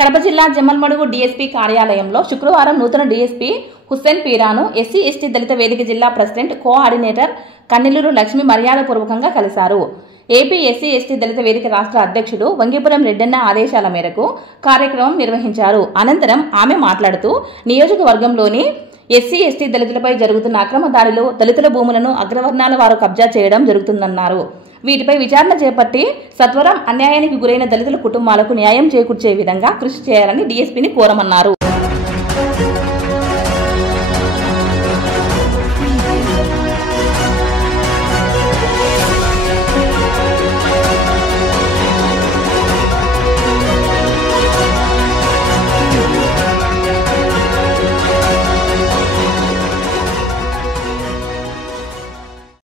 కడప జిల్లా జమ్మలమడుగు డీఎస్పీ కార్యాలయంలో శుక్రవారం నూతన డీఎస్పీ హుస్సేన్ పీరాను ఎస్సీ ఎస్టీ దళిత వేదిక జిల్లా ప్రెసిడెంట్ కోఆర్డినేటర్ కన్నెలూరు లక్ష్మి మర్యాదపూర్వకంగా కలిశారు. ఏపీ ఎస్సీ ఎస్టీ దళిత వేదిక రాష్ట్ర అధ్యక్షుడు వంగిపురం రెడ్డన్న ఆదేశాల మేరకు కార్యక్రమం నిర్వహించారు. అనంతరం ఆమె మాట్లాడుతూ నియోజకవర్గంలోని ఎస్సీ ఎస్టీ దళితులపై జరుగుతున్న అక్రమ దాడిలో దళితుల భూములను అగ్రవర్ణాల వారు కబ్జా చేయడం జరుగుతుందన్నారు. వీటిపై విచారణ చేపట్టి సత్వరం అన్యాయానికి గురైన దళితుల కుటుంబాలకు న్యాయం చేకూర్చే విధంగా కృషి చేయాలని డీఎస్పీని కోరమన్నారు.